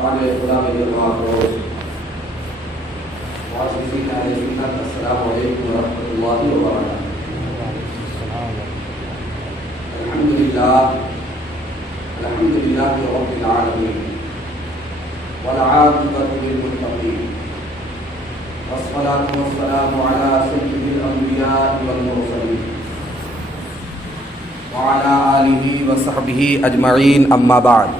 قال خدا میں روز معززین اہل سنت السلام علیکم ورحمۃ اللہ وبرکاتہ۔ الحمد للہ رب العالمین والعاقبۃ للمتقین والصلاة والسلام علی سید الانبیاء والمرسلین وعلی آلہ وصحبہ اجمعین، اما بعد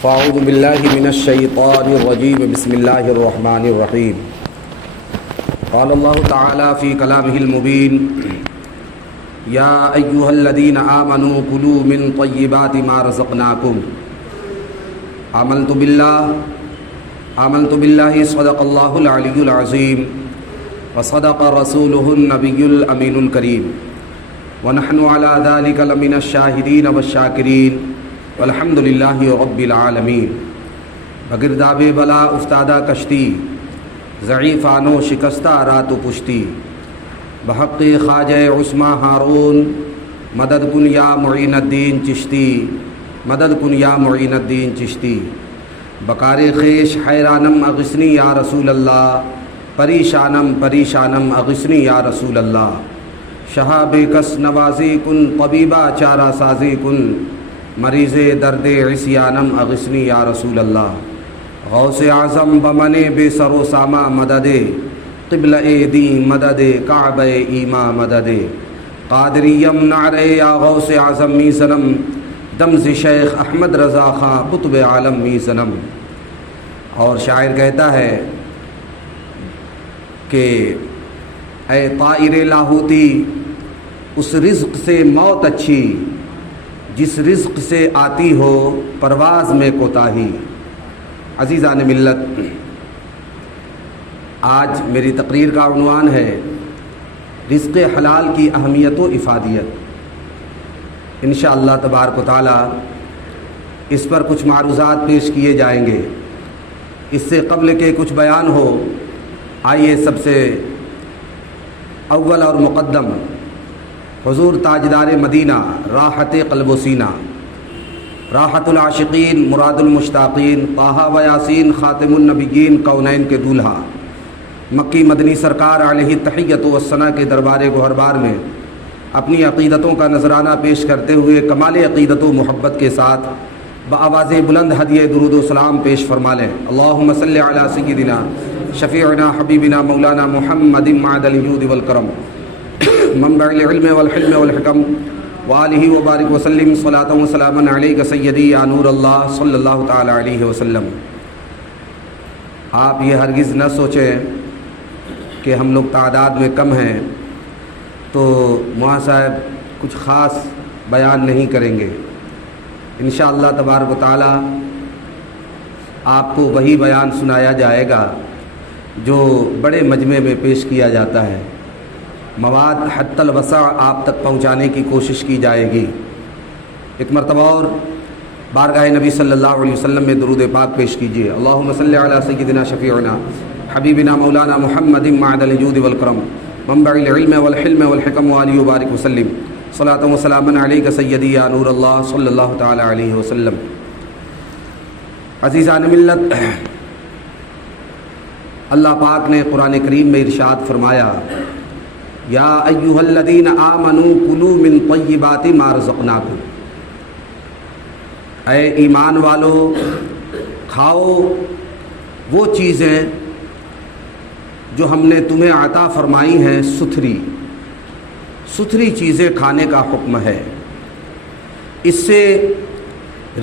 فاعوذ باللہ من الشیطان الرجیم، بسم اللہ الرحمن الرحیم۔ قال اللہ تعالی فی کلامہ المبین: یا ایہا الذین آمنوا کلوا من طیبات ما رزقناکم۔ آمنت باللہ صدق اللہ العلی العظیم وصدق رسولہ النبی الامین الکریم، ونحن علی ذلک لمن الشاہدین والشاکرین، والحمد للہ رب العالمین۔ بگرداب بلا افتادہ کشتی، ضعیفان و شکستہ رات و پشتی، بحق خواجہ عثمہ ہارون، مدد کن یا معین الدین چشتی، مدد کن یا معین الدین چشتی۔ بکار خیش حیرانم اغثنی یا رسول اللہ، پریشانم پریشانم اغثنی یا رسول اللہ۔ شہاب کس نوازی کن، طبیبہ چارہ سازی کن، مریض درد عصیانم اغثنی یا رسول اللہ۔ غوث اعظم بمن بے سر و سامہ مدد، قبلہ دین مدد، کعبہ ایما مدد۔ قادریم نعرے یا غوث اعظم می زنم، دمز شیخ احمد رضا خاں قطب عالم می زنم۔ اور شاعر کہتا ہے کہ اے طائر لاہوتی، اس رزق سے موت اچھی جس رزق سے آتی ہو پرواز میں کوتاہی۔ عزیزان ملت، آج میری تقریر کا عنوان ہے رزق حلال کی اہمیت و افادیت۔ انشاءاللہ تبارک و تعالی اس پر کچھ معروضات پیش کیے جائیں گے۔ اس سے قبل کہ کچھ بیان ہو، آئیے سب سے اول اور مقدم حضور تاجدار مدینہ، راحت قلب و سینہ، راحت العاشقین، مراد المشتاقین، طٰہٰ و یاسین، خاتم النبیین، کونین کے دولہا، مکی مدنی سرکار علیہ تحیت و ثنا کے دربار گوہربار میں اپنی عقیدتوں کا نذرانہ پیش کرتے ہوئے کمال عقیدت و محبت کے ساتھ بآواز بلند ہدیہ درود و سلام پیش فرما لیں۔ اللہم صلی علی سیدنا شفیعنا حبیبنا مولانا محمد معدن الجود والکرم، منبع العلم والحلم والحکم، وآلہ وبارک وسلم، صلاۃ و سلاما علیک سیدی یا نور اللہ صلی اللہ تعالی علیہ وسلم۔ آپ یہ ہرگز نہ سوچیں کہ ہم لوگ تعداد میں کم ہیں تو مولانا صاحب کچھ خاص بیان نہیں کریں گے۔ انشاءاللہ تبارک و تعالی آپ کو وہی بیان سنایا جائے گا جو بڑے مجمع میں پیش کیا جاتا ہے۔ مواد حتی الوسع آپ تک پہنچانے کی کوشش کی جائے گی۔ ایک مرتبہ اور بارگاہ نبی صلی اللہ علیہ وسلم میں درود پاک پیش کیجیے۔ اللہم صلی علی سیدنا شفیعنا حبیبنا مولانا محمد معدن الجود والکرم، منبع العلم والحلم والحکم، وآلہ وبارک وسلم، صلاۃ و سلاما علیک سیدی یا نور اللہ صلی اللہ تعالی علیہ وسلم۔ عزیزان ملت، اللہ پاک نے قرآن کریم میں ارشاد فرمایا: یا ایہا الذین آمنوا کلوا من طیبات ما رزقناکم۔ اے ایمان والو، کھاؤ وہ چیزیں جو ہم نے تمہیں عطا فرمائی ہیں، ستھری چیزیں کھانے کا حکم ہے۔ اس سے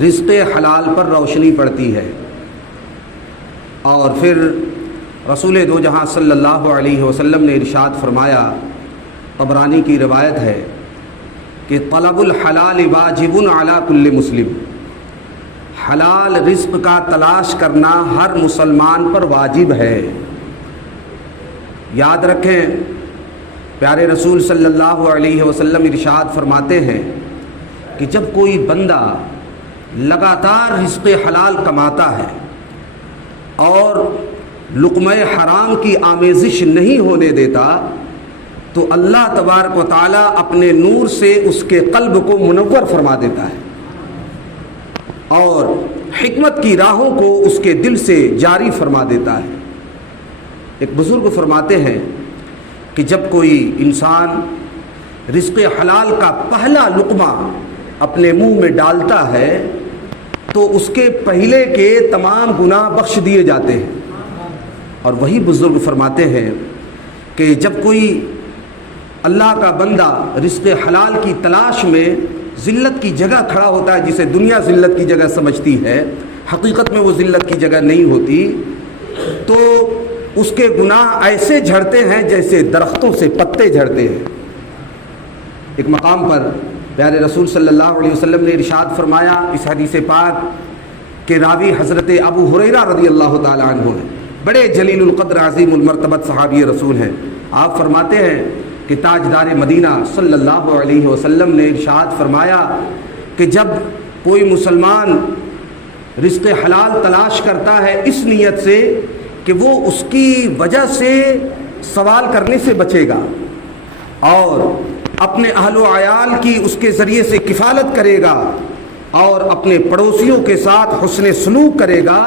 رزق حلال پر روشنی پڑتی ہے۔ اور پھر رسول دو جہاں صلی اللہ علیہ وسلم نے ارشاد فرمایا، طبرانی کی روایت ہے کہ طلب الحلال واجب علی کل مسلم۔ حلال رزق کا تلاش کرنا ہر مسلمان پر واجب ہے۔ یاد رکھیں، پیارے رسول صلی اللہ علیہ وسلم ارشاد فرماتے ہیں کہ جب کوئی بندہ لگاتار رزق حلال کماتا ہے اور لقمہ حرام کی آمیزش نہیں ہونے دیتا تو اللہ تبارک و تعالیٰ اپنے نور سے اس کے قلب کو منور فرما دیتا ہے۔ اور حکمت کی راہوں کو اس کے دل سے جاری فرما دیتا ہے۔ ایک بزرگ فرماتے ہیں کہ جب کوئی انسان رزق حلال کا پہلا لقمہ اپنے منہ میں ڈالتا ہے تو اس کے پہلے کے تمام گناہ بخش دیے جاتے ہیں۔ اور وہی بزرگ فرماتے ہیں کہ جب کوئی اللہ کا بندہ رزق حلال کی تلاش میں ذلت کی جگہ کھڑا ہوتا ہے، جسے دنیا ذلت کی جگہ سمجھتی ہے، حقیقت میں وہ ذلت کی جگہ نہیں ہوتی، تو اس کے گناہ ایسے جھڑتے ہیں جیسے درختوں سے پتے جھڑتے ہیں۔ ایک مقام پر پیارے رسول صلی اللہ علیہ وسلم نے ارشاد فرمایا، اس حدیث پاک کے راوی حضرت ابو ہریرہ رضی اللہ تعالی عنہ ہیں، بڑے جلیل القدر عظیم المرتبت صحابی رسول ہیں۔ آپ فرماتے ہیں کہ تاجدار مدینہ صلی اللہ علیہ وسلم نے ارشاد فرمایا کہ جب کوئی مسلمان رزق حلال تلاش کرتا ہے اس نیت سے کہ وہ اس کی وجہ سے سوال کرنے سے بچے گا اور اپنے اہل و عیال کی اس کے ذریعے سے کفالت کرے گا اور اپنے پڑوسیوں کے ساتھ حسن سلوک کرے گا،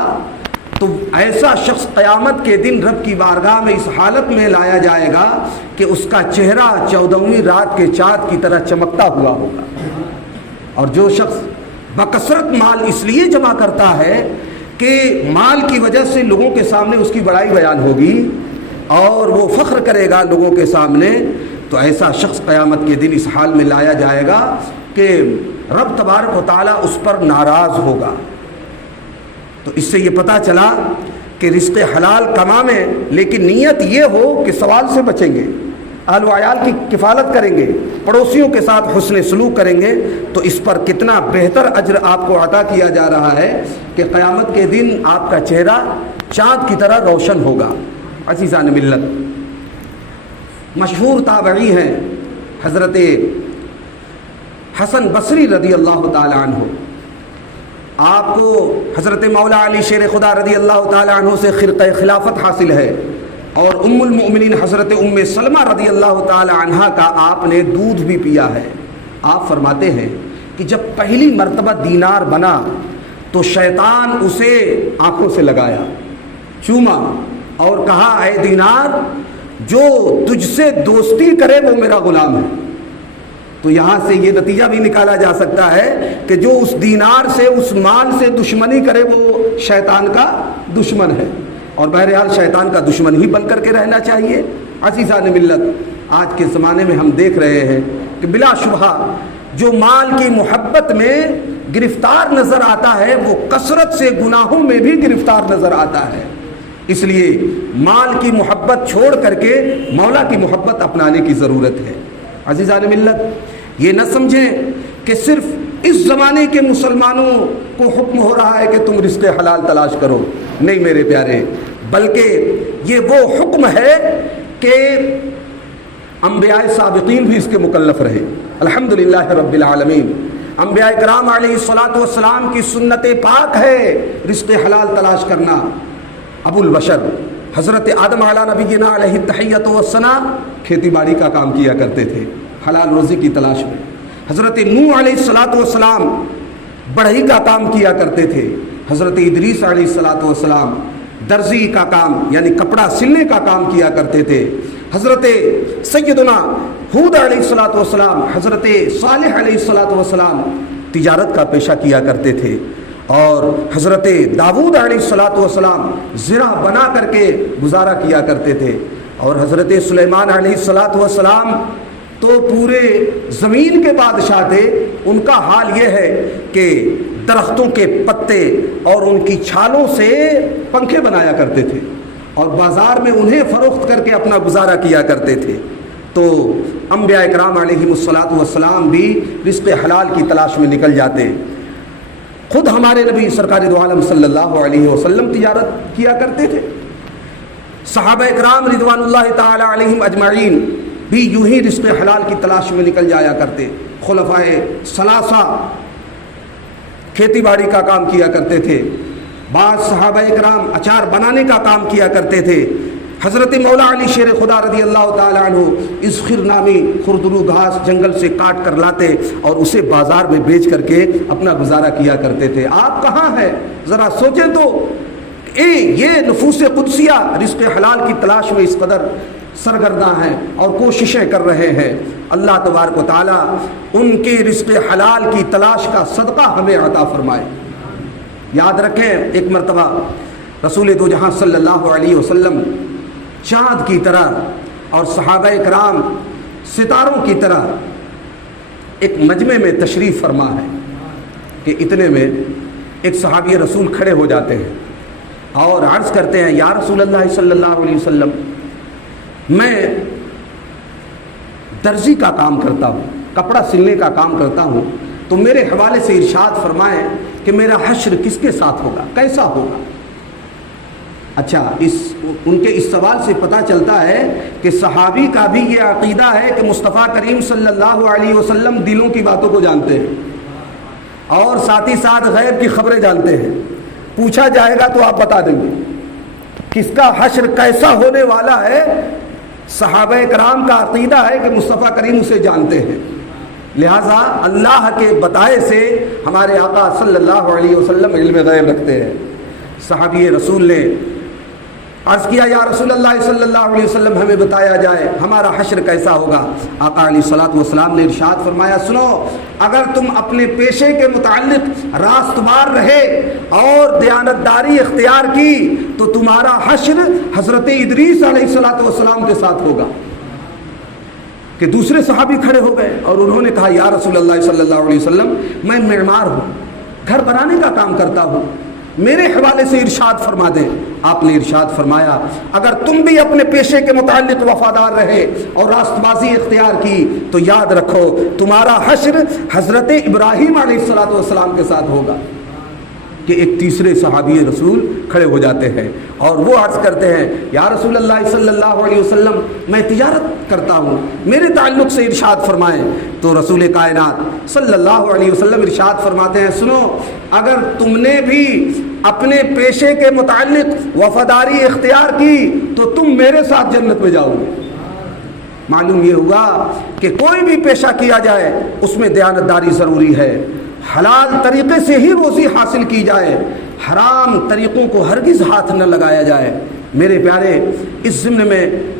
تو ایسا شخص قیامت کے دن رب کی بارگاہ میں اس حالت میں لایا جائے گا کہ اس کا چہرہ 14ویں رات کے چاند کی طرح چمکتا ہوا ہوگا۔ اور جو شخص بکثرت مال اس لیے جمع کرتا ہے کہ مال کی وجہ سے لوگوں کے سامنے اس کی بڑائی بیان ہوگی اور وہ فخر کرے گا لوگوں کے سامنے، تو ایسا شخص قیامت کے دن اس حال میں لایا جائے گا کہ رب تبارک و تعالیٰ اس پر ناراض ہوگا۔ تو اس سے یہ پتہ چلا کہ رزق حلال کمائیں، لیکن نیت یہ ہو کہ سوال سے بچیں گے، اہل و عیال کی کفالت کریں گے، پڑوسیوں کے ساتھ حسن سلوک کریں گے، تو اس پر کتنا بہتر اجر آپ کو عطا کیا جا رہا ہے کہ قیامت کے دن آپ کا چہرہ چاند کی طرح روشن ہوگا۔ عزیزان ملت، مشہور تابعی ہیں حضرت حسن بصری رضی اللہ تعالی عنہ۔ آپ کو حضرت مولا علی شیر خدا رضی اللہ تعالی عنہ سے خرقہ خلافت حاصل ہے، اور ام المؤمنین حضرت ام سلمہ رضی اللہ تعالی عنہ کا آپ نے دودھ بھی پیا ہے۔ آپ فرماتے ہیں کہ جب پہلی مرتبہ دینار بنا تو شیطان اسے آنکھوں سے لگایا، چوما اور کہا، اے دینار، جو تجھ سے دوستی کرے وہ میرا غلام ہے۔ تو یہاں سے یہ نتیجہ بھی نکالا جا سکتا ہے کہ جو اس دینار سے، اس مال سے دشمنی کرے وہ شیطان کا دشمن ہے، اور بہرحال شیطان کا دشمن ہی بن کر کے رہنا چاہیے۔ عزیزان ملت، آج کے زمانے میں ہم دیکھ رہے ہیں کہ بلا شبہ جو مال کی محبت میں گرفتار نظر آتا ہے وہ کثرت سے گناہوں میں بھی گرفتار نظر آتا ہے۔ اس لیے مال کی محبت چھوڑ کر کے مولا کی محبت اپنانے کی ضرورت ہے۔ عزیزان ملت، یہ نہ سمجھیں کہ صرف اس زمانے کے مسلمانوں کو حکم ہو رہا ہے کہ تم رزق حلال تلاش کرو، نہیں میرے پیارے، بلکہ یہ وہ حکم ہے کہ انبیاء سابقین بھی اس کے مکلف رہے۔ الحمدللہ رب العالمین، انبیاء کرام علیہ الصلاۃ والسلام کی سنت پاک ہے رزق حلال تلاش کرنا۔ ابو البشر حضرت آدم علیہ نبینا علیہ التحیۃ والثناء کھیتی باڑی کا کام کیا کرتے تھے حلال روزی کی تلاش میں۔ حضرت نوح علیہ الصلاۃ والسلام بڑھئی کا کام کیا کرتے تھے۔ حضرت ادریس علیہ الصلاۃ والسلام درزی کا کام یعنی کپڑا سلنے کا کام کیا کرتے تھے۔ حضرت سیدنا ہود علیہ الصلاۃ والسلام، حضرت صالح علیہ الصلاۃ والسلام تجارت کا پیشہ کیا کرتے تھے، اور حضرت داؤد علیہ الصلاۃ والسلام زرع بنا کر کے گزارا کیا کرتے تھے، اور حضرت سلیمان علیہ الصلاۃ والسلام تو پورے زمین کے بادشاہ تھے۔ ان کا حال یہ ہے کہ درختوں کے پتے اور ان کی چھالوں سے پنکھے بنایا کرتے تھے اور بازار میں انہیں فروخت کر کے اپنا گزارا کیا کرتے تھے۔ تو انبیاء کرام علیہ الصلاۃ والسلام بھی رزق حلال کی تلاش میں نکل جاتے۔ خود ہمارے نبی سرکار دو عالم صلی اللہ علیہ وسلم تجارت کیا کرتے تھے۔ صحابہ کرام رضوان اللہ تعالی علیہم اجمعین بھی یوں ہی رزق حلال کی تلاش میں نکل جایا کرتے۔ خلفائے ثلاثہ کھیتی باڑی کا کام کیا کرتے تھے، بعض صحابہ کرام اچار بنانے کا کام کیا کرتے تھے، حضرت مولا علی شیر خدا رضی اللہ تعالیٰ عنہ اس خر نامی خردرو گھاس جنگل سے کاٹ کر لاتے اور اسے بازار میں بیچ کر کے اپنا گزارا کیا کرتے تھے. آپ کہاں ہیں؟ ذرا سوچیں تو. یہ نفوس قدسیہ رزق حلال کی تلاش میں اس قدر سرگرداں ہیں اور کوششیں کر رہے ہیں. اللہ تبارک و تعالیٰ ان کے رزق حلال کی تلاش کا صدقہ ہمیں عطا فرمائے. یاد رکھیں ایک مرتبہ رسول دو جہاں صلی اللہ علیہ وسلم چاند کی طرح اور صحابہ کرام ستاروں کی طرح ایک مجمع میں تشریف فرما ہے کہ اتنے میں ایک صحابی رسول کھڑے ہو جاتے ہیں اور عرض کرتے ہیں یا رسول اللہ صلی اللہ علیہ وسلم میں درزی کا کام کرتا ہوں, کپڑا سلنے کا کام کرتا ہوں, تو میرے حوالے سے ارشاد فرمائیں کہ میرا حشر کس کے ساتھ ہوگا, کیسا ہوگا. اچھا ان کے اس سوال سے پتہ چلتا ہے کہ صحابی کا بھی یہ عقیدہ ہے کہ مصطفیٰ کریم صلی اللہ علیہ وسلم دلوں کی باتوں کو جانتے ہیں اور ساتھ ہی ساتھ غیب کی خبریں جانتے ہیں. پوچھا جائے گا تو آپ بتا دیں گے کس کا حشر کیسا ہونے والا ہے. صحابہ کرام کا عقیدہ ہے کہ مصطفیٰ کریم اسے جانتے ہیں, لہٰذا اللہ کے بتائے سے ہمارے آقا صلی اللہ علیہ وسلم علم غیب رکھتے ہیں. صحابی رسول نے عرض کیا یا رسول اللہ صلی اللہ علیہ وسلم ہمیں بتایا جائے ہمارا حشر کیسا ہوگا. آقا علیہ الصلوۃ والسلام نے ارشاد فرمایا سنو, اگر تم اپنے پیشے کے متعلق راستبار رہے اور دیانتداری اختیار کی تو تمہارا حشر حضرت ادریس علیہ الصلوۃ والسلام کے ساتھ ہوگا. کہ دوسرے صحابی کھڑے ہو گئے اور انہوں نے کہا یا رسول اللہ صلی اللہ علیہ وسلم میں معمار ہوں, گھر بنانے کا کام کرتا ہوں, میرے حوالے سے ارشاد فرما دیں. آپ نے ارشاد فرمایا اگر تم بھی اپنے پیشے کے متعلق وفادار رہے اور راست بازی اختیار کی تو یاد رکھو تمہارا حشر حضرت ابراہیم علیہ الصلوۃ والسلام کے ساتھ ہوگا. کہ ایک تیسرے صحابی رسول کھڑے ہو جاتے ہیں اور وہ عرض کرتے ہیں یا رسول اللہ صلی اللہ علیہ وسلم میں تجارت کرتا ہوں, میرے تعلق سے ارشاد فرمائیں. تو رسول کائنات صلی اللہ علیہ وسلم ارشاد فرماتے ہیں سنو, اگر تم نے بھی اپنے پیشے کے متعلق وفاداری اختیار کی تو تم میرے ساتھ جنت میں جاؤ گے. معلوم یہ ہوا کہ کوئی بھی پیشہ کیا جائے اس میں دیانتداری ضروری ہے, حلال طریقے سے ہی روزی حاصل کی جائے, حرام طریقوں کو ہرگز ہاتھ نہ لگایا جائے. میرے پیارے اس ضمن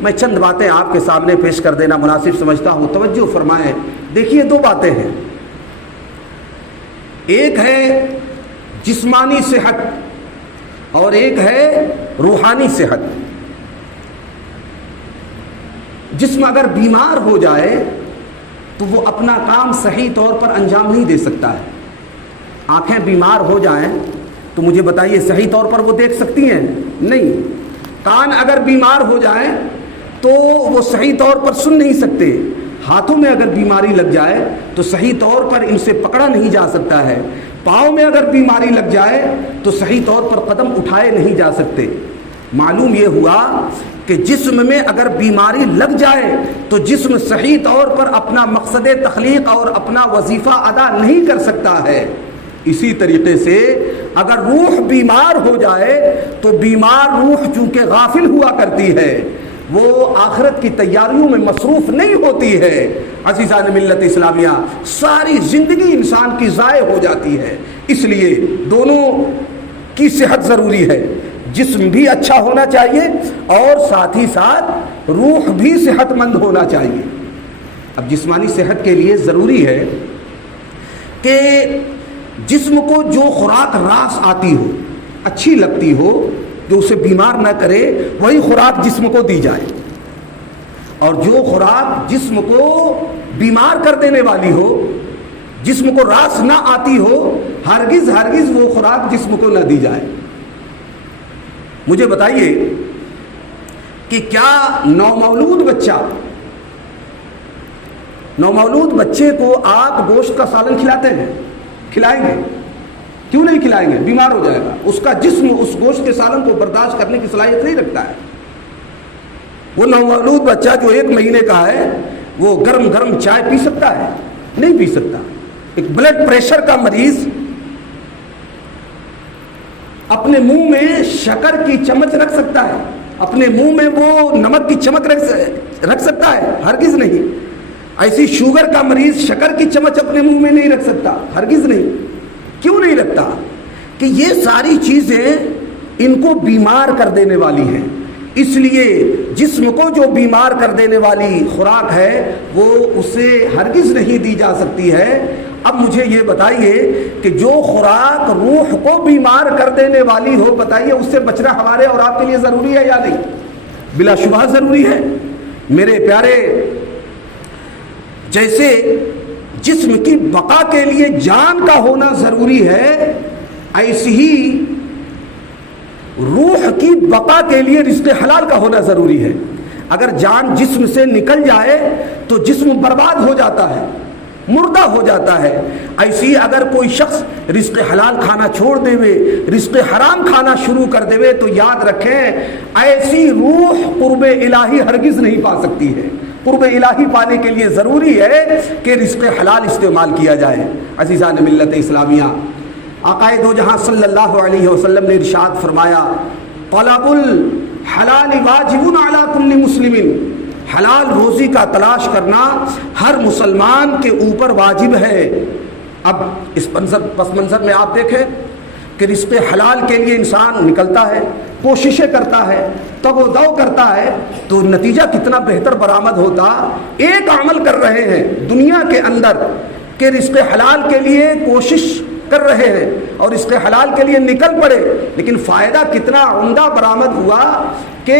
میں چند باتیں آپ کے سامنے پیش کر دینا مناسب سمجھتا ہوں, توجہ فرمائیں. دیکھیے دو باتیں ہیں, ایک ہے جسمانی صحت اور ایک ہے روحانی صحت. جسم اگر بیمار ہو جائے تو وہ اپنا کام صحیح طور پر انجام نہیں دے سکتا ہے. آنکھیں بیمار ہو جائیں تو مجھے بتائیے صحیح طور پر وہ دیکھ سکتی ہیں؟ نہیں. کان اگر بیمار ہو جائیں تو وہ صحیح طور پر سن نہیں سکتے. ہاتھوں میں اگر بیماری لگ جائے تو صحیح طور پر ان سے پکڑا نہیں جا سکتا ہے. پاؤں میں اگر بیماری لگ جائے تو صحیح طور پر قدم اٹھائے نہیں جا سکتے. معلوم یہ ہوا کہ جسم میں اگر بیماری لگ جائے تو جسم صحیح طور پر اپنا مقصد تخلیق اور اپنا وظیفہ ادا نہیں کر سکتا ہے. اسی طریقے سے اگر روح بیمار ہو جائے تو بیمار روح چونکہ غافل ہوا کرتی ہے, وہ آخرت کی تیاریوں میں مصروف نہیں ہوتی ہے. عزیزان ملت اسلامیہ, ساری زندگی انسان کی ضائع ہو جاتی ہے. اس لیے دونوں کی صحت ضروری ہے, جسم بھی اچھا ہونا چاہیے اور ساتھ ہی ساتھ روح بھی صحت مند ہونا چاہیے. اب جسمانی صحت کے لیے ضروری ہے کہ جسم کو جو خوراک راس آتی ہو, اچھی لگتی ہو, جو اسے بیمار نہ کرے, وہی خوراک جسم کو دی جائے. اور جو خوراک جسم کو بیمار کر دینے والی ہو, جسم کو راس نہ آتی ہو, ہرگز وہ خوراک جسم کو نہ دی جائے. مجھے بتائیے کہ کیا نومولود بچے کو آپ گوشت کا سالن کھلاتے ہیں؟ کھلائیں گے؟ کیوں نہیں کھلائیں گے؟ بیمار ہو جائے گا. اس کا جسم اس گوشت کے سالن کو برداشت کرنے کی صلاحیت نہیں رکھتا ہے. وہ نومولود بچہ جو 1 مہینے کا ہے وہ گرم چائے پی سکتا ہے؟ نہیں پی سکتا. ایک بلڈ پریشر کا مریض اپنے منہ میں شکر کی چمچ رکھ سکتا ہے؟ اپنے منہ میں وہ نمک کی چمک رکھ سکتا ہے؟ ہرگز نہیں۔ ایسی شوگر کا مریض شکر کی چمچ اپنے منہ میں نہیں رکھ سکتا، ہرگز نہیں۔ کیوں نہیں رکھتا؟ کہ یہ ساری چیزیں ان کو بیمار کر دینے والی ہیں، اس لیے جسم کو جو بیمار کر دینے والی خوراک ہے وہ اسے ہرگز نہیں دی جا سکتی ہے۔ اب مجھے یہ بتائیے کہ جو خوراک روح کو بیمار کر دینے والی ہو، بتائیے اس سے بچنا ہمارے اور آپ کے لیے ضروری ہے یا نہیں؟ بلا شبہ ضروری ہے میرے پیارے۔ جیسے جسم کی بقا کے لیے جان کا ہونا ضروری ہے، ایسی ہی روح کی بقا کے لیے رزق حلال کا ہونا ضروری ہے۔ اگر جان جسم سے نکل جائے تو جسم برباد ہو جاتا ہے، مردہ ہو جاتا ہے۔ ایسی اگر کوئی شخص رزق حلال کھانا چھوڑ دے وے، رزق حرام کھانا شروع کر دے وے، تو یاد رکھیں ایسی روح قرب الہی ہرگز نہیں پا سکتی ہے۔ قرب الہی پانے کے لیے ضروری ہے کہ رزق حلال استعمال کیا جائے۔ عزیزان ملت اسلامیہ، آقا دو جہاں صلی اللہ علیہ وسلم نے ارشاد فرمایا، طلب الحلال واجب علی کل مسلم، حلال روزی کا تلاش کرنا ہر مسلمان کے اوپر واجب ہے۔ اب اس پس منظر میں آپ دیکھیں کہ رزق حلال کے لیے انسان نکلتا ہے، کوششیں کرتا ہے، تگ و دو کرتا ہے، تو نتیجہ کتنا بہتر برآمد ہوتا۔ ایک عمل کر رہے ہیں دنیا کے اندر کہ رزق حلال کے لیے کوشش کر رہے ہیں اور رزق حلال کے لیے نکل پڑے، لیکن فائدہ کتنا عمدہ برآمد ہوا کہ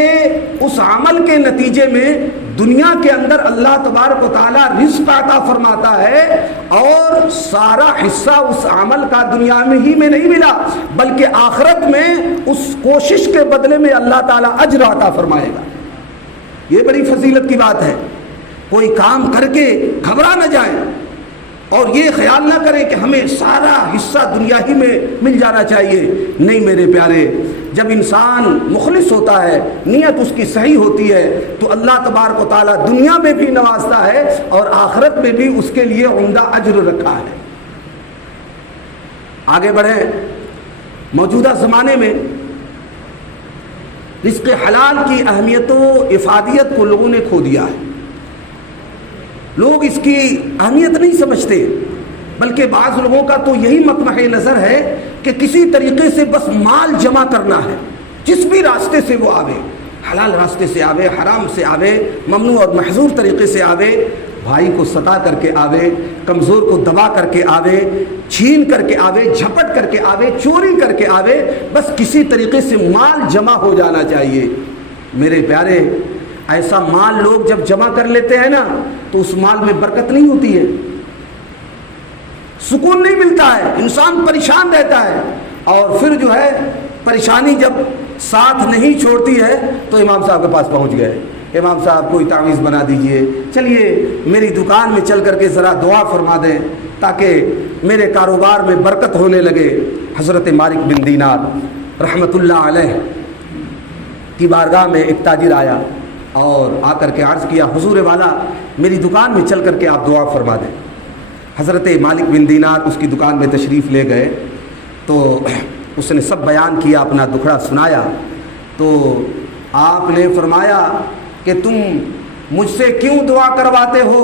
اس عمل کے نتیجے میں دنیا کے اندر اللہ تبارک و تعالی رزق عطا فرماتا ہے، اور سارا حصہ اس عمل کا دنیا میں ہی میں نہیں ملا، بلکہ آخرت میں اس کوشش کے بدلے میں اللہ تعالی اجر عطا فرمائے گا۔ یہ بڑی فضیلت کی بات ہے۔ کوئی کام کر کے گھبرا نہ جائیں اور یہ خیال نہ کریں کہ ہمیں سارا حصہ دنیا ہی میں مل جانا چاہیے۔ نہیں میرے پیارے، جب انسان مخلص ہوتا ہے، نیت اس کی صحیح ہوتی ہے، تو اللہ تبارک و تعالیٰ دنیا میں بھی نوازتا ہے اور آخرت میں بھی اس کے لیے عمدہ اجر رکھا ہے۔ آگے بڑھیں۔ موجودہ زمانے میں رزق حلال کی اہمیت و افادیت کو لوگوں نے کھو دیا ہے۔ لوگ اس کی اہمیت نہیں سمجھتے، بلکہ بعض لوگوں کا تو یہی مطمع نظر ہے کہ کسی طریقے سے بس مال جمع کرنا ہے، جس بھی راستے سے وہ آوے، حلال راستے سے آوے، حرام سے آوے، ممنوع اور محظور طریقے سے آوے، بھائی کو ستا کر کے آوے، کمزور کو دبا کر کے آوے، چھین کر کے آوے، جھپٹ کر کے آوے، چوری کر کے آوے، بس کسی طریقے سے مال جمع ہو جانا چاہیے۔ میرے پیارے، ایسا مال لوگ جب جمع کر لیتے ہیں نا تو اس مال میں برکت نہیں ہوتی ہے، سکون نہیں ملتا ہے، انسان پریشان رہتا ہے، اور پھر جو ہے پریشانی جب ساتھ نہیں چھوڑتی ہے تو امام صاحب کے پاس پہنچ گئے، امام صاحب کوئی تعویذ بنا دیجئے، چلیے میری دکان میں چل کر کے ذرا دعا فرما دیں تاکہ میرے کاروبار میں برکت ہونے لگے۔ حضرت مالک بن دینار رحمۃ اللہ علیہ کی بارگاہ میں ایک تاجر آیا اور آ کر کے عرض کیا، حضور والا میری دکان میں چل کر کے آپ دعا فرما دیں۔ حضرت مالک بن دینار اس کی دکان میں تشریف لے گئے تو اس نے سب بیان کیا، اپنا دکھڑا سنایا، تو آپ نے فرمایا کہ تم مجھ سے کیوں دعا کرواتے ہو؟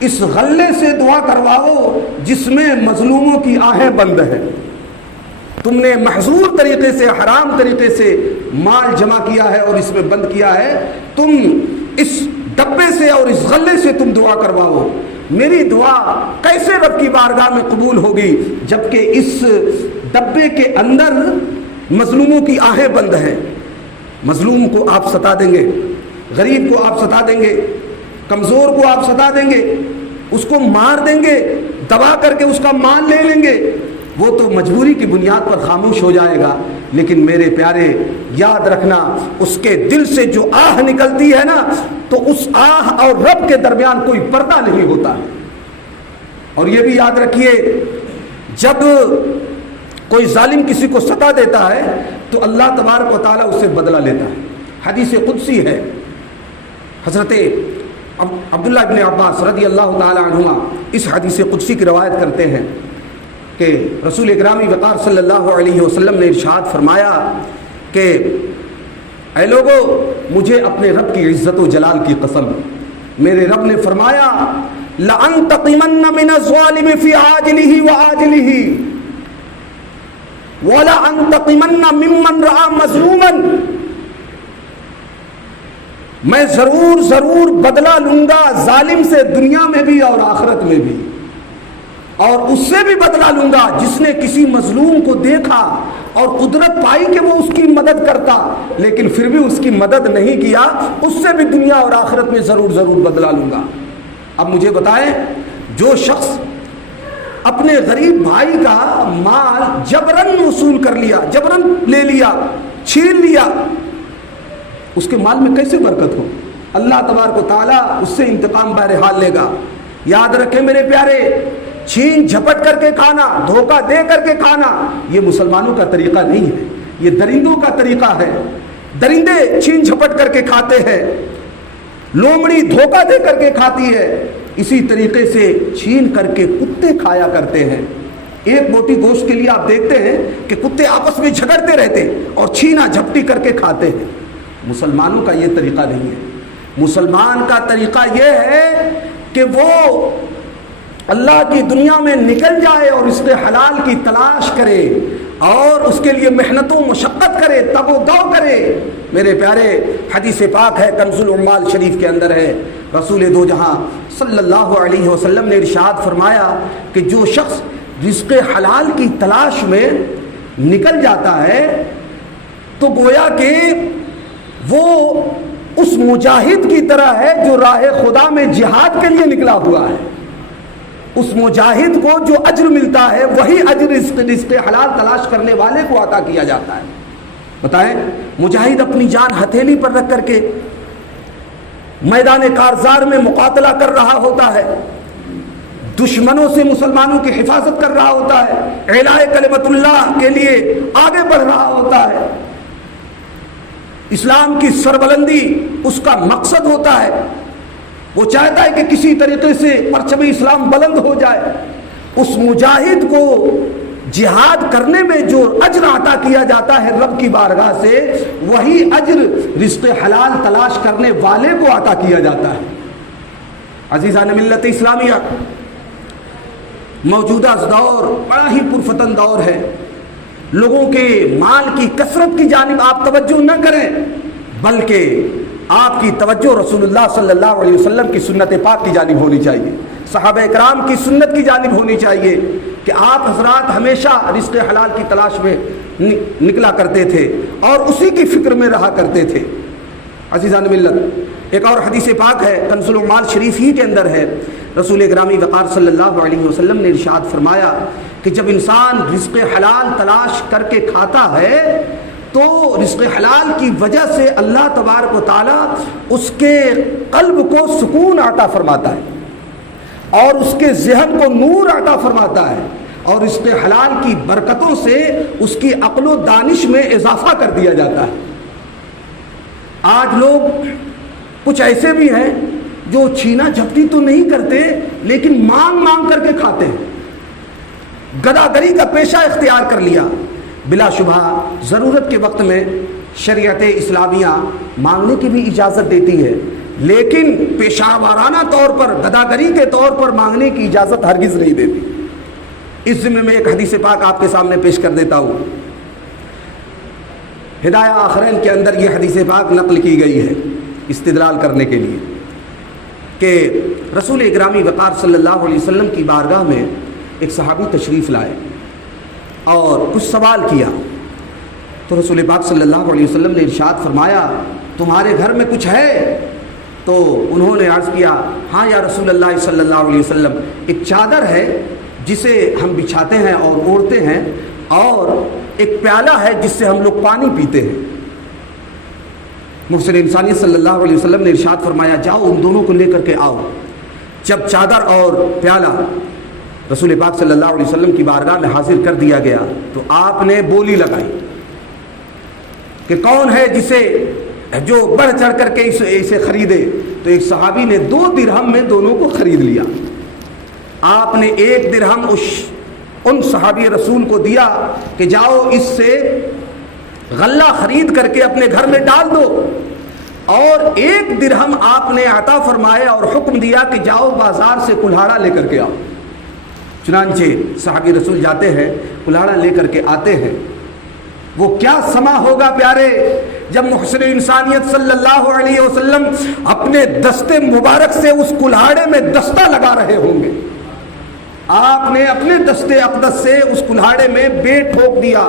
اس غلے سے دعا کرواؤ جس میں مظلوموں کی آہیں بند ہیں۔ تم نے محظور طریقے سے، حرام طریقے سے مال جمع کیا ہے اور اس میں بند کیا ہے، تم اس ڈبے سے اور اس غلے سے تم دعا کرواؤ۔ میری دعا کیسے رب کی بارگاہ میں قبول ہوگی جبکہ اس ڈبے کے اندر مظلوموں کی آہیں بند ہیں؟ مظلوم کو آپ ستا دیں گے، غریب کو آپ ستا دیں گے، کمزور کو آپ ستا دیں گے، اس کو مار دیں گے، دبا کر کے اس کا مال لے لیں گے، وہ تو مجبوری کی بنیاد پر خاموش ہو جائے گا۔ لیکن میرے پیارے یاد رکھنا، اس کے دل سے جو آہ نکلتی ہے نا، تو اس آہ اور رب کے درمیان کوئی پردہ نہیں ہوتا۔ اور یہ بھی یاد رکھیے، جب کوئی ظالم کسی کو ستا دیتا ہے تو اللہ تبارک و تعالیٰ اس سے بدلہ لیتا ہے۔ حدیث قدسی ہے، حضرت عبداللہ بن عباس رضی اللہ تعالی عنہما اس حدیث قدسی کی روایت کرتے ہیں کہ رسول اکرامی وقار صلی اللہ علیہ وسلم نے ارشاد فرمایا کہ اے لوگو، مجھے اپنے رب کی عزت و جلال کی قسم، میرے رب نے فرمایا لَأَنْتَقِمَنَّ مِنَ الظَّالِمِ فِي عَاجِلِهِ وَآجِلِهِ وَلَأَنْتَقِمَنَّ مِمَّنْ رَأَى مَظْلُومًا، میں ضرور بدلہ لوں گا ظالم سے، دنیا میں بھی اور آخرت میں بھی، اور اس سے بھی بدلہ لوں گا جس نے کسی مظلوم کو دیکھا اور قدرت پائی کہ وہ اس کی مدد کرتا لیکن پھر بھی اس کی مدد نہیں کیا، اس سے بھی دنیا اور آخرت میں ضرور بدلہ لوں گا۔ اب مجھے بتائیں، جو شخص اپنے غریب بھائی کا مال جبرن وصول کر لیا، جبرن لے لیا، چھین لیا، اس کے مال میں کیسے برکت ہو؟ اللہ تبارک و تعالیٰ اس سے انتقام بہرحال لے گا۔ یاد رکھیں میرے پیارے، چھین جھپٹ کر کے کھانا، دھوکہ دے کر کے کھانا، یہ مسلمانوں کا طریقہ نہیں ہے، یہ درندوں کا طریقہ ہے۔ درندے چھین جھپٹ کر کے کھاتے ہیں، لومڑی دھوکہ دے کر کے کھاتی ہے، اسی طریقے سے چھین کر کے کتے کھایا کرتے ہیں۔ ایک بوٹی گوشت کے لیے آپ دیکھتے ہیں کہ کتے آپس میں جھگڑتے رہتے اور چھینا جھپٹی کر کے کھاتے ہیں۔ مسلمانوں کا یہ طریقہ نہیں ہے۔ مسلمان کا طریقہ یہ ہے کہ وہ اللہ کی دنیا میں نکل جائے اور اس کے حلال کی تلاش کرے اور اس کے لیے محنت و مشقت کرے، تب و دو کرے۔ میرے پیارے، حدیث پاک ہے، کنز العمال شریف کے اندر ہے، رسول دو جہاں صلی اللہ علیہ وسلم نے ارشاد فرمایا کہ جو شخص رزق حلال کی تلاش میں نکل جاتا ہے تو گویا کہ وہ اس مجاہد کی طرح ہے جو راہ خدا میں جہاد کے لیے نکلا ہوا ہے۔ اس مجاہد کو جو اجر ملتا ہے وہی اجر رزق حلال تلاش کرنے والے کو عطا کیا جاتا ہے۔ بتائیں، مجاہد اپنی جان ہتھیلی پر رکھ کر کے میدان کارزار میں مقاتلہ کر رہا ہوتا ہے، دشمنوں سے مسلمانوں کی حفاظت کر رہا ہوتا ہے، اعلاء کلمت اللہ کے لیے آگے بڑھ رہا ہوتا ہے، اسلام کی سربلندی اس کا مقصد ہوتا ہے، وہ چاہتا ہے کہ کسی طریقے سے پرچم اسلام بلند ہو جائے۔ اس مجاہد کو جہاد کرنے میں جو اجر عطا کیا جاتا ہے رب کی بارگاہ سے، وہی اجر رزق حلال تلاش کرنے والے کو عطا کیا جاتا ہے۔ عزیزان ملت اسلامیہ، موجودہ دور بڑا ہی پرفتن دور ہے۔ لوگوں کے مال کی کثرت کی جانب آپ توجہ نہ کریں، بلکہ آپ کی توجہ رسول اللہ صلی اللہ علیہ وسلم کی سنت پاک کی جانب ہونی چاہیے، صحابہ اکرام کی سنت کی جانب ہونی چاہیے کہ آپ حضرات ہمیشہ رزق حلال کی تلاش میں نکلا کرتے تھے اور اسی کی فکر میں رہا کرتے تھے۔ عزیزان ملت، ایک اور حدیث پاک ہے، کنز العمال شریف ہی کے اندر ہے، رسول گرامی وقار صلی اللہ علیہ وسلم نے ارشاد فرمایا کہ جب انسان رزق حلال تلاش کر کے کھاتا ہے تو رزق حلال کی وجہ سے اللہ تبارک و تعالیٰ اس کے قلب کو سکون عطا فرماتا ہے اور اس کے ذہن کو نور عطا فرماتا ہے، اور رزق حلال کی برکتوں سے اس کی عقل و دانش میں اضافہ کر دیا جاتا ہے۔ آج لوگ کچھ ایسے بھی ہیں جو چھینا جھپٹی تو نہیں کرتے لیکن مانگ کر کے کھاتے ہیں، گداگری کا پیشہ اختیار کر لیا۔ بلا شبہ ضرورت کے وقت میں شریعت اسلامیہ مانگنے کی بھی اجازت دیتی ہے، لیکن پیشہ وارانہ طور پر، گداگری کے طور پر مانگنے کی اجازت ہرگز نہیں دیتی۔ اس ضمن میں ایک حدیث پاک آپ کے سامنے پیش کر دیتا ہوں۔ ہدایہ آخرین کے اندر یہ حدیث پاک نقل کی گئی ہے استدلال کرنے کے لیے کہ رسول اکرامی وقار صلی اللہ علیہ وسلم کی بارگاہ میں ایک صحابی تشریف لائے اور کچھ سوال کیا، تو رسول پاک صلی اللہ علیہ وسلم نے ارشاد فرمایا تمہارے گھر میں کچھ ہے؟ تو انہوں نے عرض کیا ہاں یا رسول اللہ صلی اللہ علیہ وسلم، ایک چادر ہے جسے ہم بچھاتے ہیں اور اوڑھتے ہیں، اور ایک پیالہ ہے جس سے ہم لوگ پانی پیتے ہیں۔ محسن انسانیت صلی اللہ علیہ وسلم نے ارشاد فرمایا جاؤ ان دونوں کو لے کر کے آؤ۔ جب چادر اور پیالہ رسول پاک صلی اللہ علیہ وسلم کی بارگاہ میں حاضر کر دیا گیا تو آپ نے بولی لگائی کہ کون ہے جسے جو بڑھ چڑھ کر کے اسے خریدے، تو ایک صحابی نے 2 درہم میں دونوں کو خرید لیا۔ آپ نے 1 درہم ان صحابی رسول کو دیا کہ جاؤ اس سے غلہ خرید کر کے اپنے گھر میں ڈال دو، اور 1 درہم آپ نے عطا فرمایا اور حکم دیا کہ جاؤ بازار سے کلہاڑا لے کر کے آؤ۔ چنانچہ صحابی رسول جاتے ہیں، کلہاڑا لے کر کے آتے ہیں۔ وہ کیا سما ہوگا پیارے، جب محسن انسانیت صلی اللہ علیہ وسلم اپنے دستے مبارک سے اس کلہاڑے میں دستہ لگا رہے ہوں گے۔ آپ نے اپنے دستے اقدس سے اس کلہاڑے میں بے ٹھوک دیا،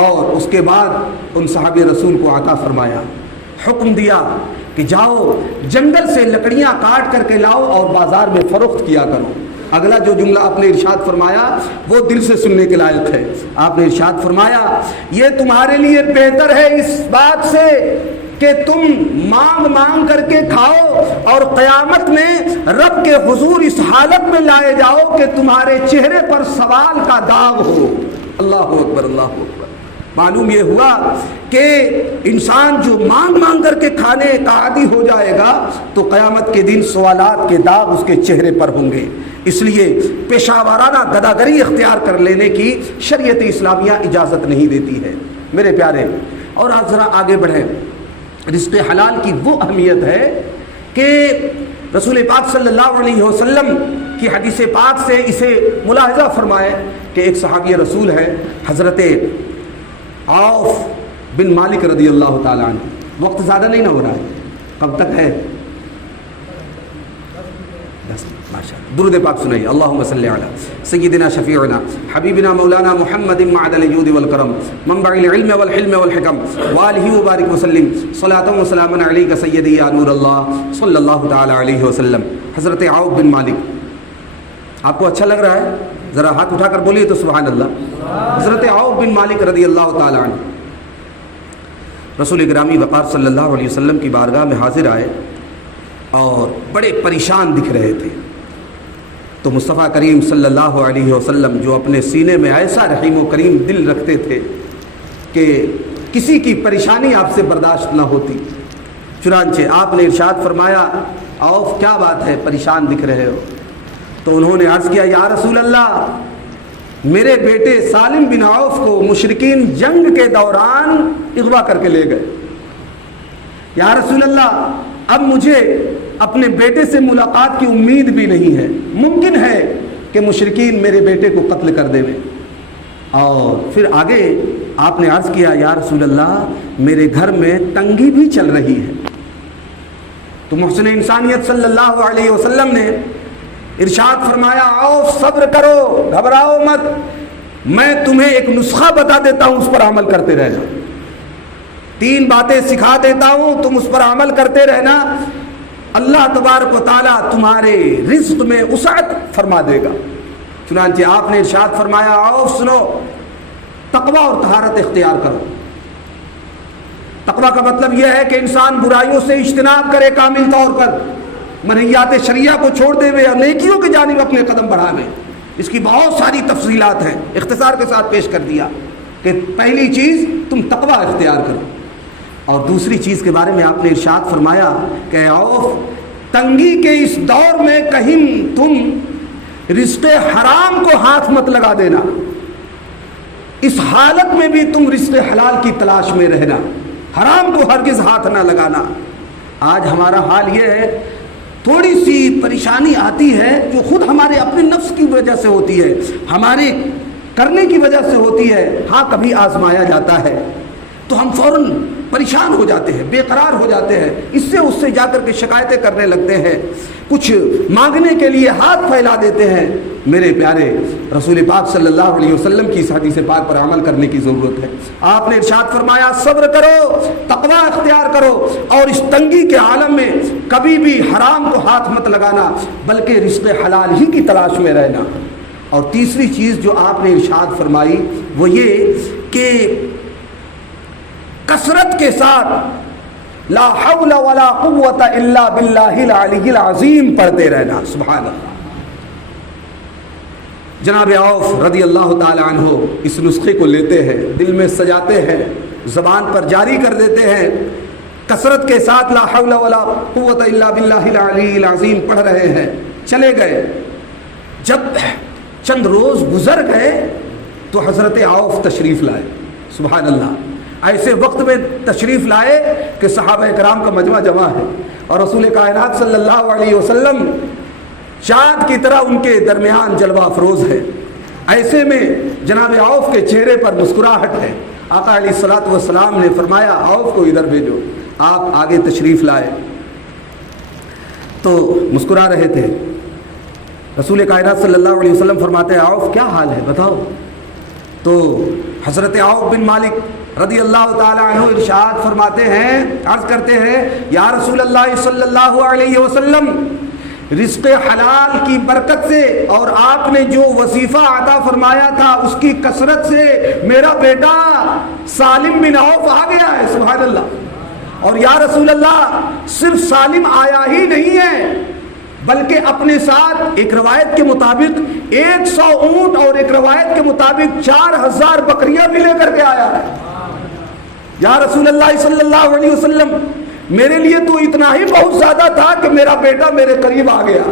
اور اس کے بعد ان صحابی رسول کو عطا فرمایا، حکم دیا کہ جاؤ جنگل سے لکڑیاں کاٹ کر کے لاؤ اور بازار میں فروخت کیا کرو۔ اگلا جو جملہ آپ نے ارشاد فرمایا وہ دل سے سننے کے لائق ہے۔ آپ نے ارشاد فرمایا یہ تمہارے لیے بہتر ہے اس بات سے کہ تم مانگ مانگ کر کے کھاؤ اور قیامت میں رب کے حضور اس حالت میں لائے جاؤ کہ تمہارے چہرے پر سوال کا داغ ہو۔ اللہ اکبر، اللہ اکبر۔ معلوم یہ ہوا کہ انسان جو مانگ مانگ کر کے کھانے کا عادی ہو جائے گا تو قیامت کے دن سوالات کے داغ اس کے چہرے پر ہوں گے۔ اس لیے پیشہ وارانہ گداگری اختیار کر لینے کی شریعت اسلامیہ اجازت نہیں دیتی ہے میرے پیارے۔ اور آج ذرا آگے بڑھیں۔ رزق حلال کی وہ اہمیت ہے کہ رسول پاک صلی اللہ علیہ وسلم کی حدیث پاک سے اسے ملاحظہ فرمائے کہ ایک صحابی رسول ہے حضرت عوف بن مالک رضی اللہ تعالیٰ عنہ۔ وقت زیادہ نہیں نہ ہو رہا ہے، کب تک ہے؟ 10 ماشاء اللہ۔ درود پاک سنائیے۔ اللہم صلی علی سیدنا شفیعنا حبیبنا مولانا محمد معدن الجود والکرم منبع العلم والحلم والحکم وآلہ وبارک وسلم صلاۃ و سلام علیک سیدی یا نور اللہ صلی اللہ تعالی علیہ وسلم۔ حضرت عوف بن مالک، آپ کو اچھا لگ رہا ہے؟ ذرا ہاتھ اٹھا کر بولیے تو سبحان اللہ۔ حضرت عوف بن مالک رضی اللہ تعالی عنہ رسول گرامی وقار صلی اللہ علیہ وسلم کی بارگاہ میں حاضر آئے اور بڑے پریشان دکھ رہے تھے۔ تو مصطفیٰ کریم صلی اللہ علیہ وسلم جو اپنے سینے میں ایسا رحیم و کریم دل رکھتے تھے کہ کسی کی پریشانی آپ سے برداشت نہ ہوتی، چنانچہ آپ نے ارشاد فرمایا عوف کیا بات ہے پریشان دکھ رہے ہو؟ تو انہوں نے عرض کیا یا رسول اللہ میرے بیٹے سالم بن عوف کو مشرکین جنگ کے دوران اغوا کر کے لے گئے۔ یا رسول اللہ اب مجھے اپنے بیٹے سے ملاقات کی امید بھی نہیں ہے، ممکن ہے کہ مشرکین میرے بیٹے کو قتل کر دیں۔ اور پھر آگے آپ نے عرض کیا یا رسول اللہ میرے گھر میں تنگی بھی چل رہی ہے۔ تو محسن انسانیت صلی اللہ علیہ وسلم نے ارشاد فرمایا عوف صبر کرو، گھبراؤ مت، میں تمہیں ایک نسخہ بتا دیتا ہوں، اس پر عمل کرتے رہنا۔ 3 باتیں سکھا دیتا ہوں، تم اس پر عمل کرتے رہنا، اللہ تبارک و تعالیٰ تمہارے رزق میں وسعت فرما دے گا۔ چنانچہ آپ نے ارشاد فرمایا عوف سنو، تقوی اور طہارت اختیار کرو۔ تقوی کا مطلب یہ ہے کہ انسان برائیوں سے اجتناب کرے کامل طور پر، منہیات شریعہ کو چھوڑ دے اور نیکیوں کی جانب اپنے قدم بڑھائے۔ اس کی بہت ساری تفصیلات ہیں، اختصار کے ساتھ پیش کر دیا کہ پہلی چیز تم تقوی اختیار کرو، اور دوسری چیز کے بارے میں آپ نے ارشاد فرمایا کہ عوف تنگی کے اس دور میں کہیں تم رزق حرام کو ہاتھ مت لگا دینا، اس حالت میں بھی تم رزق حلال کی تلاش میں رہنا، حرام کو ہرگز ہاتھ نہ لگانا۔ آج ہمارا حال یہ ہے، تھوڑی سی پریشانی آتی ہے جو خود ہمارے اپنے نفس کی وجہ سے ہوتی ہے، ہمارے کرنے کی وجہ سے ہوتی ہے، ہاں کبھی آزمایا جاتا ہے تو ہم فوراً پریشان ہو جاتے ہیں، بے قرار ہو جاتے ہیں، اس سے جا کر کے شکایتیں کرنے لگتے ہیں، کچھ مانگنے کے لیے ہاتھ پھیلا دیتے ہیں۔ میرے پیارے رسول پاک صلی اللہ علیہ وسلم کی اس حدیث پاک پر عمل کرنے کی ضرورت ہے۔ آپ نے ارشاد فرمایا صبر کرو، تقوی اختیار کرو، اور اس تنگی کے عالم میں کبھی بھی حرام کو ہاتھ مت لگانا بلکہ رزق حلال ہی کی تلاش میں رہنا۔ اور تیسری چیز جو آپ نے ارشاد فرمائی وہ یہ کہ کثرت کے ساتھ لا حول ولا قوت الا باللہ العلی العظیم پڑھتے رہنا۔ سبحان اللہ۔ جناب عوف رضی اللہ تعالی عنہ اس نسخے کو لیتے ہیں، دل میں سجاتے ہیں، زبان پر جاری کر دیتے ہیں، کثرت کے ساتھ لا حول ولا قوت الا باللہ العلی العظیم پڑھ رہے ہیں، چلے گئے۔ جب چند روز گزر گئے تو حضرت عوف تشریف لائے۔ سبحان اللہ۔ ایسے وقت میں تشریف لائے کہ صحابہ کرام کا مجمع جمع ہے اور رسول کائنات صلی اللہ علیہ وسلم چاند کی طرح ان کے درمیان جلوہ افروز ہے. ایسے میں جناب عوف کے چہرے پر مسکراہٹ ہے. آقا علیہ الصلوۃ والسلام نے فرمایا عوف کو ادھر بھیجو. آپ آگے تشریف لائے تو مسکرا رہے تھے. رسول کائنات صلی اللہ علیہ وسلم فرماتے ہیں عوف کیا حال ہے بتاؤ. تو حضرت عوف بن مالک رضی اللہ تعالی عنہ ارشاد فرماتے ہیں, عرض کرتے ہیں یا رسول اللہ صلی اللہ علیہ وسلم, رزق حلال کی برکت سے اور آپ نے جو وظیفہ عطا فرمایا تھا اس کی کثرت سے میرا بیٹا سالم بن عوف آ گیا ہے. سبحان اللہ. اور یا رسول اللہ صرف سالم آیا ہی نہیں ہے بلکہ اپنے ساتھ ایک روایت کے مطابق 100 اونٹ اور ایک روایت کے مطابق 4000 بکریاں بھی لے کر کے آیا ہے. یا رسول اللہ صلی اللہ علیہ وسلم میرے لیے تو اتنا ہی بہت زیادہ تھا کہ میرا بیٹا میرے قریب آ گیا.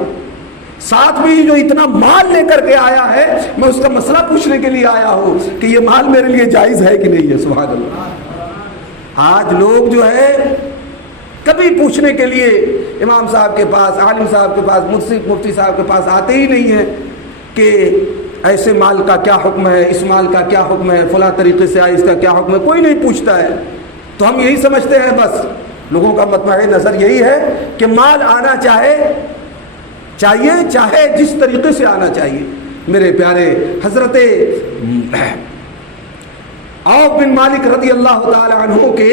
ساتھ میں جو اتنا مال لے کر کے آیا ہے میں اس کا مسئلہ پوچھنے کے لیے آیا ہوں کہ یہ مال میرے لیے جائز ہے کہ نہیں ہے. سبحان اللہ. آج لوگ جو ہے کبھی پوچھنے کے لیے امام صاحب کے پاس, عالم صاحب کے پاس, مفتی صاحب کے پاس آتے ہی نہیں ہیں کہ ایسے مال کا کیا حکم ہے, اس مال کا کیا حکم ہے, فلاں طریقے سے آئے اس کا کیا حکم ہے. کوئی نہیں پوچھتا ہے. تو ہم یہی سمجھتے ہیں بس لوگوں کا مطمع نظر یہی ہے کہ مال آنا چاہیے چاہے جس طریقے سے آنا چاہیے. میرے پیارے حضرت عوف بن مالک رضی اللہ تعالی عنہ کے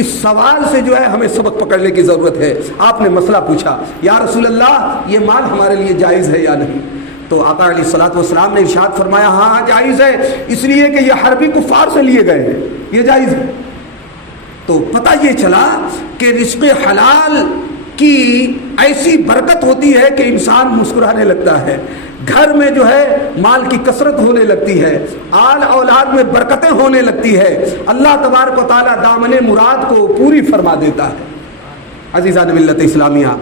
اس سوال سے جو ہے ہمیں سبق پکڑنے کی ضرورت ہے. آپ نے مسئلہ پوچھا یا رسول اللہ یہ مال ہمارے لیے جائز ہے یا نہیں. تو آقا علیہ الصلوۃ والسلام نے ارشاد فرمایا ہاں جائز ہے, اس لیے کہ یہ حربی کفار سے لیے گئے ہیں, یہ جائز ہے. تو پتہ یہ چلا کہ رزق حلال کی ایسی برکت ہوتی ہے کہ انسان مسکرانے لگتا ہے, گھر میں جو ہے مال کی کثرت ہونے لگتی ہے, آل اولاد میں برکتیں ہونے لگتی ہے, اللہ تبارک و تعالیٰ دامن مراد کو پوری فرما دیتا ہے. عزیزان ملت اسلامیہ,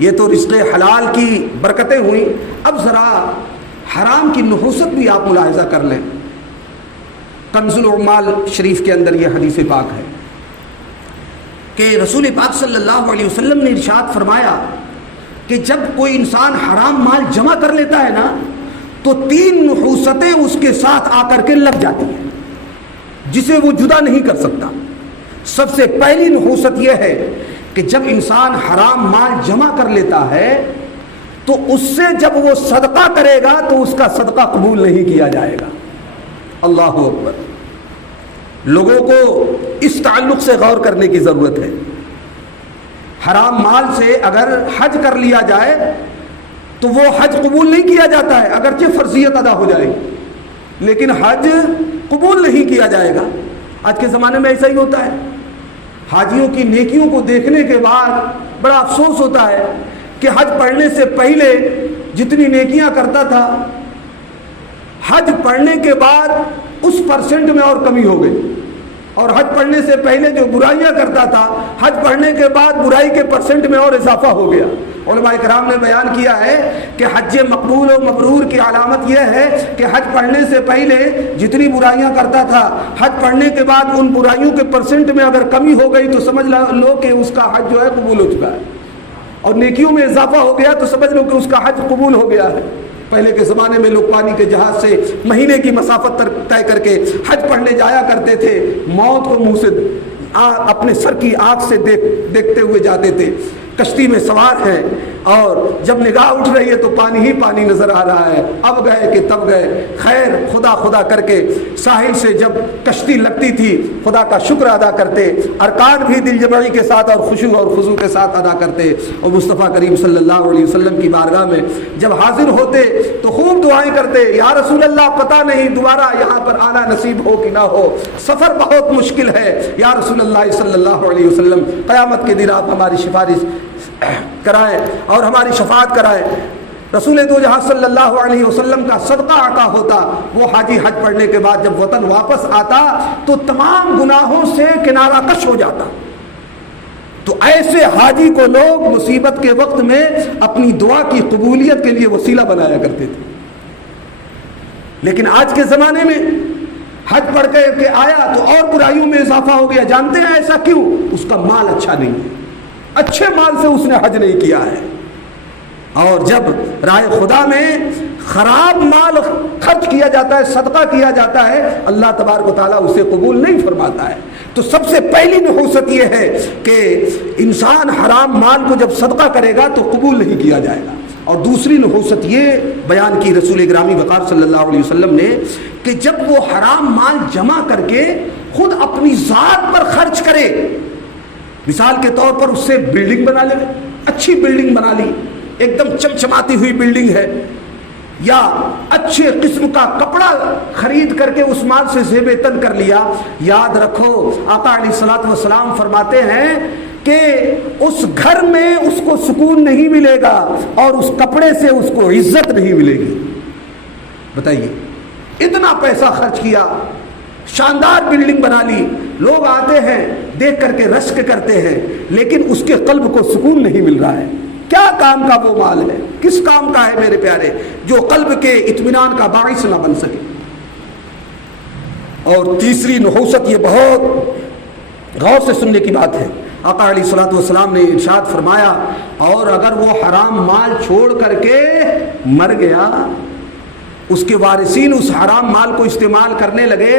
یہ تو رزق حلال کی برکتیں ہوئیں. اب ذرا حرام کی نحوست بھی آپ ملاحظہ کر لیں. کنز العمال شریف کے اندر یہ حدیث پاک ہے کہ رسول پاک صلی اللہ علیہ وسلم نے ارشاد فرمایا کہ جب کوئی انسان حرام مال جمع کر لیتا ہے نا تو 3 نحوستیں اس کے ساتھ آ کر کے لگ جاتی ہیں جسے وہ جدا نہیں کر سکتا. سب سے پہلی نحوست یہ ہے کہ جب انسان حرام مال جمع کر لیتا ہے تو اس سے جب وہ صدقہ کرے گا تو اس کا صدقہ قبول نہیں کیا جائے گا. اللہ اکبر. لوگوں کو اس تعلق سے غور کرنے کی ضرورت ہے. حرام مال سے اگر حج کر لیا جائے تو وہ حج قبول نہیں کیا جاتا ہے, اگرچہ فرضیت ادا ہو جائے گی لیکن حج قبول نہیں کیا جائے گا. آج کے زمانے میں ایسا ہی ہوتا ہے. حاجیوں کی نیکیوں کو دیکھنے کے بعد بڑا افسوس ہوتا ہے کہ حج پڑھنے سے پہلے جتنی نیکیاں کرتا تھا حج پڑھنے کے بعد اس پرسنٹ میں اور کمی ہو گئی, اور حج پڑھنے سے پہلے جو برائیاں کرتا تھا حج پڑھنے کے بعد برائی کے پرسنٹ میں اور اضافہ ہو گیا. علماء کرام نے بیان کیا ہے کہ حج مقبول و مبرور کی علامت یہ ہے کہ حج پڑھنے سے پہلے جتنی برائیاں کرتا تھا حج پڑھنے کے بعد ان برائیوں کے پرسنٹ میں اگر کمی ہو گئی تو سمجھ لو کہ اس کا حج جو ہے قبول ہو چکا ہے, اور نیکیوں میں اضافہ ہو گیا تو سمجھ لو کہ اس کا حج قبول ہو گیا ہے. پہلے کے زمانے میں لوگ پانی کے جہاز سے مہینے کی مسافت طے کر کے حج پڑھنے جایا کرتے تھے. موت کو منہ سے اپنے سر کی آنکھ سے دیکھتے ہوئے جاتے تھے. کشتی میں سوار ہیں اور جب نگاہ اٹھ رہی ہے تو پانی ہی پانی نظر آ رہا ہے. اب گئے کہ تب گئے. خیر خدا خدا کر کے ساحل سے جب کشتی لگتی تھی خدا کا شکر ادا کرتے, ارکان بھی دل جمعی کے ساتھ اور خشوع اور خضوع کے ساتھ ادا کرتے, اور مصطفیٰ کریم صلی اللہ علیہ وسلم کی بارگاہ میں جب حاضر ہوتے تو خوب دعائیں کرتے, یا رسول اللہ پتہ نہیں دوبارہ یہاں پر آنا نصیب ہو کہ نہ ہو, سفر بہت مشکل ہے, یا رسول اللہ صلی اللہ علیہ وسلم قیامت کے دن آپ ہماری سفارش کرائیں اور ہماری شفاعت کرائیں. رسول دو جہاں صلی اللہ علیہ وسلم کا صدقہ عطا ہوتا. وہ حاجی حج پڑھنے کے بعد جب وطن واپس آتا تو تمام گناہوں سے کنارہ کش ہو جاتا. تو ایسے حاجی کو لوگ مصیبت کے وقت میں اپنی دعا کی قبولیت کے لیے وسیلہ بنایا کرتے تھے. لیکن آج کے زمانے میں حج پڑھ کے آیا تو اور برائیوں میں اضافہ ہو گیا. جانتے ہیں ایسا کیوں؟ اس کا مال اچھا نہیں ہے, اچھے مال سے اس نے حج نہیں کیا ہے. اور جب راہ خدا میں خراب مال خرچ کیا جاتا ہے, صدقہ کیا جاتا ہے, اللہ تبارک و تعالیٰ اسے قبول نہیں فرماتا ہے. تو سب سے پہلی نحوست یہ ہے کہ انسان حرام مال کو جب صدقہ کرے گا تو قبول نہیں کیا جائے گا. اور دوسری نحوست یہ بیان کی رسول گرامی وقار صلی اللہ علیہ وسلم نے کہ جب وہ حرام مال جمع کر کے خود اپنی ذات پر خرچ کرے, مثال کے طور پر اس سے بلڈنگ بنا لے, اچھی بلڈنگ بنا لی, ایک دم چمچماتی ہوئی بلڈنگ ہے, یا اچھے قسم کا کپڑا خرید کر کے اس مال سے زیب تن کر لیا. یاد رکھو آقا علیہ الصلوۃ والسلام فرماتے ہیں کہ اس گھر میں اس کو سکون نہیں ملے گا اور اس کپڑے سے اس کو عزت نہیں ملے گی. بتائیے, اتنا پیسہ خرچ کیا, شاندار بلڈنگ بنا لی, لوگ آتے ہیں دیکھ کر کے رشک کرتے ہیں, لیکن اس کے قلب کو سکون نہیں مل رہا ہے. کیا کام کا وہ مال ہے, کس کام کا ہے میرے پیارے, جو قلب کے اطمینان کا باعث نہ بن سکے. اور تیسری نحوست, یہ بہت غور سے سننے کی بات ہے. آقا علیہ الصلوۃ والسلام نے ارشاد فرمایا, اور اگر وہ حرام مال چھوڑ کر کے مر گیا, اس کے وارثین اس حرام مال کو استعمال کرنے لگے,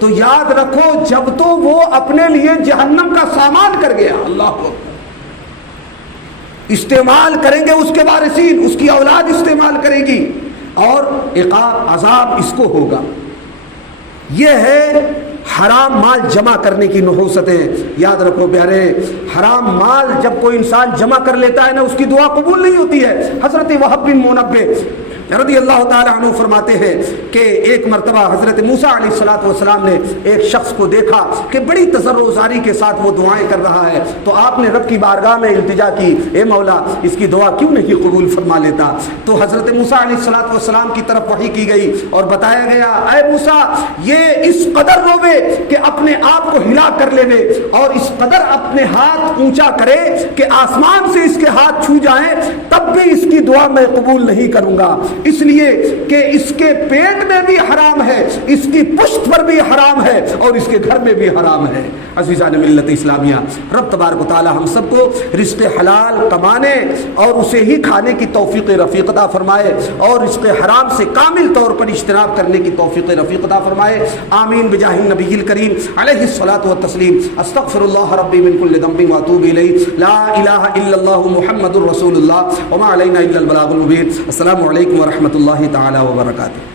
تو یاد رکھو جب تو وہ اپنے لیے جہنم کا سامان کر گیا, اللہ کو استعمال کریں گے اس کے وارثین, اس کی اولاد استعمال کرے گی, اور عقاب عذاب اس کو ہوگا. یہ ہے حرام مال جمع کرنے کی نحوستیں. یاد رکھو پیارے, حرام مال جب کوئی انسان جمع کر لیتا ہے نا, اس کی دعا قبول نہیں ہوتی ہے. حضرت وہب بن منبہ رضی اللہ تعالی عنہ فرماتے ہیں کہ ایک مرتبہ حضرت موسیٰ علیہ الصلوۃ والسلام نے ایک شخص کو دیکھا کہ بڑی تضرع و زاری کے ساتھ وہ دعائیں کر رہا ہے, تو آپ نے رب کی بارگاہ میں التجا کی, اے مولا اس کی دعا کیوں نہیں قبول فرما لیتا. تو حضرت موسیٰ علیہ الصلوۃ والسلام کی طرف وحی کی گئی اور بتایا گیا, اے موسیٰ یہ اس قدر روے کہ اپنے آپ کو ہلا کر لے, اور اس قدر اپنے ہاتھ اونچا کرے کہ آسمان سے اس کے ہاتھ چھو جائیں, تب بھی اس کی دعا میں قبول نہیں کروں گا, اس لیے کہ اس کے پیٹ میں بھی حرام ہے, اس کی پشت پر بھی حرام ہے, اور اس کے گھر میں بھی حرام ہے. عزیزان ملت اسلامیہ, رب تبارک و تعالی ہم سب کو رزق حلال کمانے اور اسے ہی کھانے کی توفیق رفیق عطا فرمائے, اور رزق حرام سے کامل طور پر اجتناب کرنے کی توفیق رفیق عطا فرمائے. آمین بجاہ النبی الکریم علیہ الصلاۃ والتسلیم. استغفر اللہ ربی من کل ذنب واتوب الیہ, لا الہ الا اللہ محمد رسول اللہ, وما علینا الا البلاغ المبین. السلام علیکم ورحمۃ اللہ تعالی وبرکاتہ.